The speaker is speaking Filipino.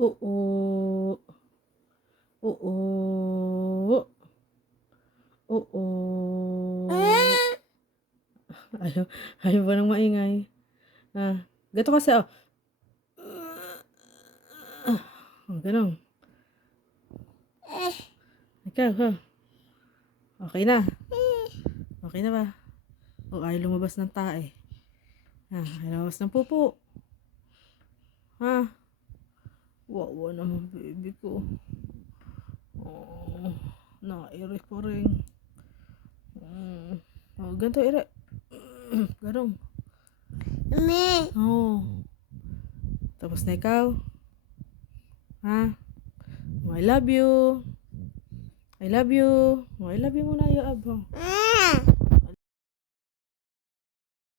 Oo. Oo. Oo. Ayaw, ayaw ba ng maingay? Ganito kasi, oh. Oh, gano'n. Ikaw, ha? Okay na? Okay na ba? O ayaw lumabas ng tae? Ayaw lumabas ng pupo? Ha? Wawa naman baby ko. Oh, naiiri pa rin. Ganito, ire. Ganun. Oh. Tapos na ikaw? Ha? I love you. I love you. I love you muna, Yoab.